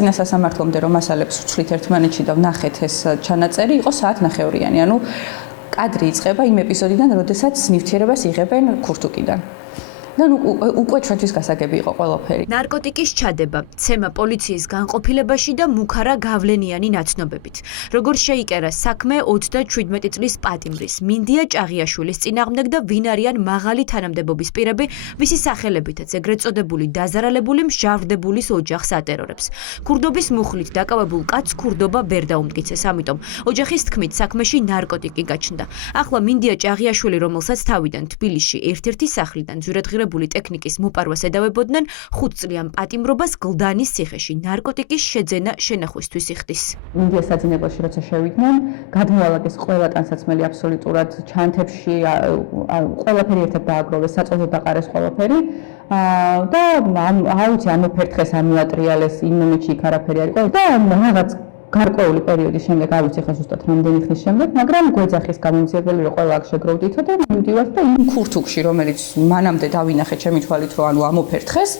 წინა სასამართლომდე რომ მასალებს ვცვლით ერთმანეთში და ვნახეთ ეს ჩანაწერი, იყო საათნახევრიანი, ანუ კადრი იწყება იმ ეპიზოდიდან, როდესაც ნივთიერებას იღებენ ქურთუკიდან. და უკვე ჩვენთვის გასაგები იყო ყველაფერი. ნარკოტიკის ჩადება, ცემა პოლიციის განყოფილებაში და მუქარა გავლენიანი ნაცნობებით. Როგორ შეიკერა საქმე 37 წლის პატიმრის, მინდია ჭაღიაშვილის წინააღმდეგ და ვინ არიან მაღალი თანამდებობის პირები, ვისი სახელებითაც ეგრეთ წოდებული დაზარალებული მსჯავრდებულის ოჯახს ატერორებს. ქურდობის მუხლით დაკავებულ კაცს ქურდობა ვერ დაუმტკიცეს, ამიტომ ოჯახის თქმით საქმეში ნარკოტიკი გაჩნდა. ახლა მინდია ჭაღიაშვილი, რომელსაც თავიდან თბილისში ერთ-ერთი სახლიდან ძვირადღირებული ტექნიკის მოპარვას ედავებოდნენ 5 წლიან პატიმრობას გლდანის ციხეში ნარკოტიკის შეძენა შენახვისთვის იხდის. მინდიას საძინებელში როცა შევიდნენ, გადმოალაგეს ყველა ტანსაცმელი აბსოლუტურად ჩანთებში, ყველაფერი ერთად დააგროვეს, საწოლზე დაყარეს ყველაფერი. და აუცი ამოფერთხეს, ამიატრიალეს, იმ მომენტში იქ არაფერი არ იყო და რაღაც გარკვეული პერიოდის შემდეგ არ ვიცი ხა ზუსტად რამდენი ხნის შემდეგ, მაგრამ გვეძახის გამომძიებელი რომ ყველა აქ შეგროვდითო და მივდივართ და იმ ქურთუკში, რომელიც მანამდე დავინახე ჩემი თვალით რომ ანუ ამოფერთხეს,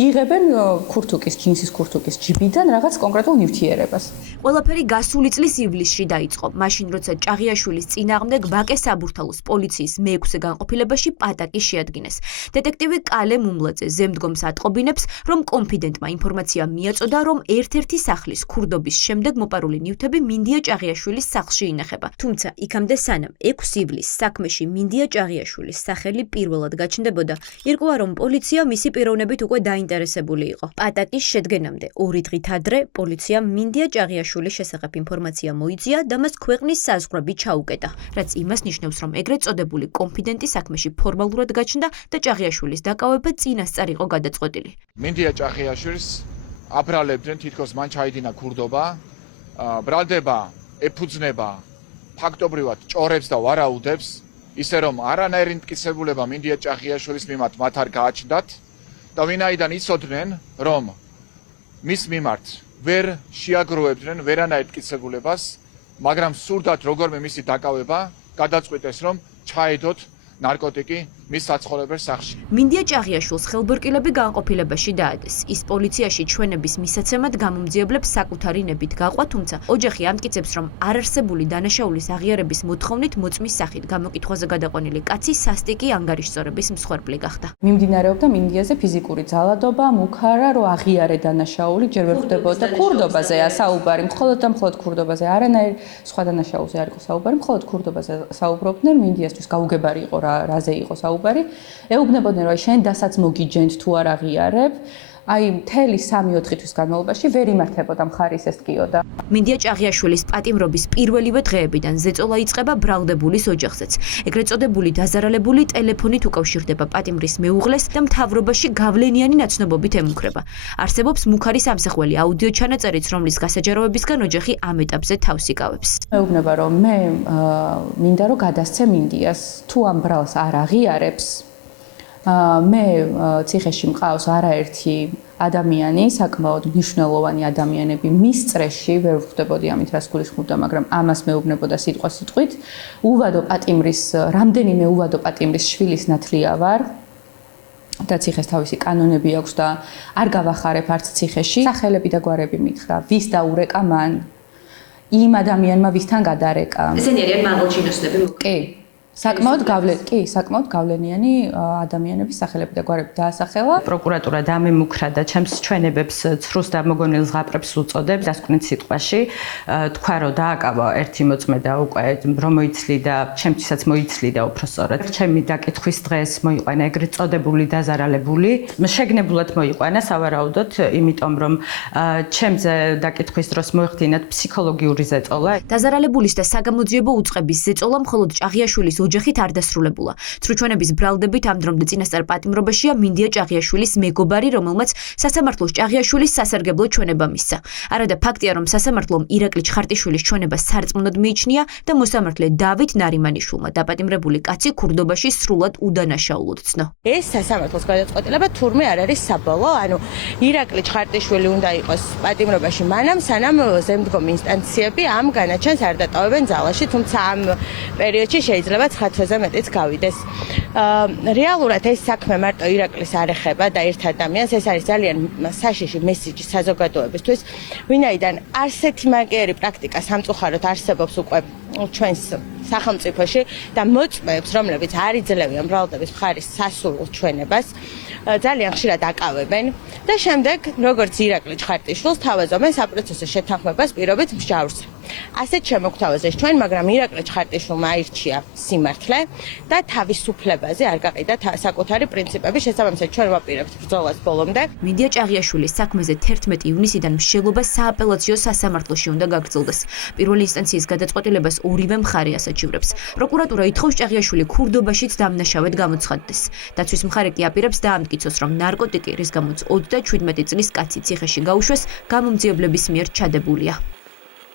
იღებენ ქურთუკის, ჯინსის ქურთუკის ჯიბიდან რაღაც კონკრეტულ ნივთიერებას. ყველაფერი გასული წლის ივლისში დაიწყო, მაშინ როცა ჭაღიაშვილის წინააღმდეგ ვაკე საბურთალოს პოლიციის მე-6 განყოფილებაში პატაკი შეადგინეს. დეტექტივი კალე მუმლაძე ზემდგომს ატყობინებს, რომ კონფიდენტმა ინფორმაცია მიაწოდა, რომ ერთ-ერთი სახლის ქურდობის შემდეგ მოპარული ნივთები მინდია ჭაღიაშვილის სახლში ინახება. თუმცა იქამდე სანამ 6 ივლისს საქმეში მინდია ჭაღიაშვილის სახელი პირველად გაჩნდებოდა, ირკვევა რომ პოლიცია მისი პიროვნებით უკვე დაინტერესებული იყო. პატაკის შედგენამდე 2 დღით ადრე პოლიციამ მინდია ჭაღიაშვილის შესახებ ინფორმაცია მოიწია და მას ქვეყნის საზღვრები ჩაუკეტა, რაც იმას ნიშნავს, რომ ეგრეთ წოდებული კონფიდენტი საქმეში ფორმალურად გაჩნდა და ჭაღიაშვილის დაკავება წინასწარ იყო გადაწყვეტილი. მინდია ჭაღიაშვილს აბრალებდნენ, თითქოს მან ჩაიდინა ქურდობა. ბრალდება, ეფუძნება ფაქტობრივად ჭორებს და ვარაუდებს, ისე რომ არანაირი მტკიცებულება მინდია ჭაღიაშვილის მიმართ მათ არ გააჩნდათ და ვინაიდან იცოდნენ, რომ მის მიმართ ვერ შეაგროვებდნენ ვერანაირ მტკიცებულებას, მაგრამ სურდათ როგორმე მისი დაკავება, გადაწყვიტეს რომ ჩაედოთ ნარკოტიკი მის საცხოვრებელ სახლში. მინდია ჭაღიაშვილს ხელბორკილები განყოფილებაში დაადეს. ის პოლიციაში ჩვენების მისაცემად გამომძიებლებს საკუთარი ნებით გაყვა, თუმცა ოჯახი ამტკიცებს, რომ არარსებული დანაშაულის აღიარების მოთხოვნით მოწმის სახით გამოკითხვაზე გადაყვანილი კაცი სასტიკი ანგარიშწორების მსხვერპლი გახდა. მიმდინარეობდა მინდიაზე ფიზიკური ძალადობა, მუქარა, რომ აღიარე დანაშაული, ჯერ ვერ ხდებოდა ქურდობაზეა საუბარი, მხოლოდ და მხოლოდ ქურდობაზე, არანაირ სხვა დანაშაულზე არ იყო საუბარი, მხოლოდ ქურდობაზე საუბრობდნენ, მინდიასთვის გაუგებარი იყო რაზე იყო საუბარი. ეუბნებოდნენ, რომ შენ დასაც მოგიჯენთ თუ არ აღიარებ, აი მთელი 3-4 თვის განმავლობაში ვერ იმართებოდა მხარის ეს ტკიოდა. მინდია ჭაღიაშვილის პატიმრობის პირველივე დღეებიდან ზეწოლა იწყება ბრალდებულის ოჯახზეც. ეგრეთ წოდებული დაზარალებული ტელეფონით უკავშირდება პატიმრის მეუღლეს და მთავრობაში გავლენიანი ნაცნობობით ემუქრება. არსებობს მუქარი სამსახველი აუდიო ჩანაწერიც, რომლის გასაჯაროებისგან ოჯახი ამ ეტაპზე თავს იკავებს. მეუბნება, რომ მე მინდა რომ გადასცე მინდიას, თუ ამ ბრალს არ აღიარებს, მე ციხეში მყავს არაერთი ადამიანი, საკმაოდ მნიშვნელოვანი ადამიანები მის წრეში, ვერ ვხვდებოდი ამით რას გულისხმობდა, მაგრამ ამას მეუბნებოდა სიტყვით. რამდენიმე უვადო პატიმრის შვილის ნათლია ვარ და ციხეს თავისი კანონები აქვს და არ გავახარებ არც ციხეში. სახელები და გვარები მითხრა, ვის დაურეკა მან, იმ ადამიანმა ვისთან გადარეკა. ესენი არიან მაღალჩინოსნები? კი. საკმაოდ გავლენიანი ადამიანების სახელები და გვარები დაასახელა. პროკურატურა დამემუქრა და ჩემს ჩვენებებს ცრუს და მოგონილ ზღაპრებს უწოდებს დასკვნით სიტყვაში. თქვა რომ დააკავა ერთი მოწმე და უკვე რომ მოიცლი და ჩემთვისაც მოიცლი და უფრო სწორად ჩემი დაკითხვის დღეს მოიყვანა ეგრეთ წოდებული დაზარალებული. შეგნებულად მოიყვანა სავარაუდოდ, იმიტომ რომ ჩემზე დაკითხვის დროს მოეხდინათ ფსიქოლოგიური ზეწოლა. დაზარალებულის და საგამოძიებო უწყების ზეწოლა მხოლოდ ჭაღიაშვილის ოჯახით არ დასრულებულა. ცრუჩვენების ბრალდებით ამ დრომდე წინასწარ პატიმრობაშია მინდია ჭაღიაშვილის მეგობარი, რომელმაც სასამართლოს ჭაღიაშვილის სასარგებლო ჩვენება მისცა. არადა ფაქტია, რომ სასამართლომ ირაკლი ჩხარტიშვილის ჩვენება სარწმუნოდ მიიჩნია და მოსამართლე დავით ნარიმანიშვილმა დაპატიმრებული კაცი ქურდობაში სრულად უდანაშაულოდ ცნო. ეს სასამართლოს გადაწყვეტილება თურმე არ არის საბოლოო, ანუ ირაკლი ჩხარტიშვილი უნდა იყოს პატიმრობაში მანამ, სანამ ზემდგომ ინსტანციები ამ განაჩენს არ დატოვებენ ძალაში, თუმცა ამ პერიოდში შეიძლება 9-ზე მეტიც გავიდეს. რეალურად ეს საქმე მარტო ირაკლის არ ეხება და ერთ ადამიანს, ეს არის ძალიან საშიში მესიჯი საზოგადოებისთვის, ვინაიდან ასეთი მაგიერი პრაქტიკა სამწუხაროდ არსებობს უკვე ჩვენს სახელმწიფოში და მოწმეებს, რომლებიც არ იძლევიან ბრალდების მხარის სასურველ ჩვენებას, ძალიან ხშირად აკავებენ და შემდეგ, როგორც ირაკლი ჩხარტიშვილს თავაზობენ საპროცესო შეთანხმებას პირობით მსჯავრს. ასეთ შემოგთავაზეს ჩვენ, მაგრამ ირაკლი ჩხარტიშვილმა აირჩია სიმართლე და თავისუფლებაზე არ გაყიდა საკუთარი პრინციპები, შესაბამისად ჩვენ ვაპირებთ ბრძოლას ბოლომდე. მიდია ჭაღიაშვილის საქმეზე 11 ივნისიდან მსჯელობა სააპელაციო სასამართლოში უნდა გაგრძელდეს. პირველი ინსტანციის გადაწყვეტილებას ორივე მხარე ასაჩივრებს. პროკურატურა ითხოვს ჭაღიაშვილი ქურდობაშიც დამნაშავედ გამოცხადდეს. დაცვის მხარე კი აპირებს დაამტკიცოს, რომ ნარკოტიკი, რის გამოც 27 წლის კაცი ციხეში გაუშვეს, გამომძიებლების მიერ ჩადებულია.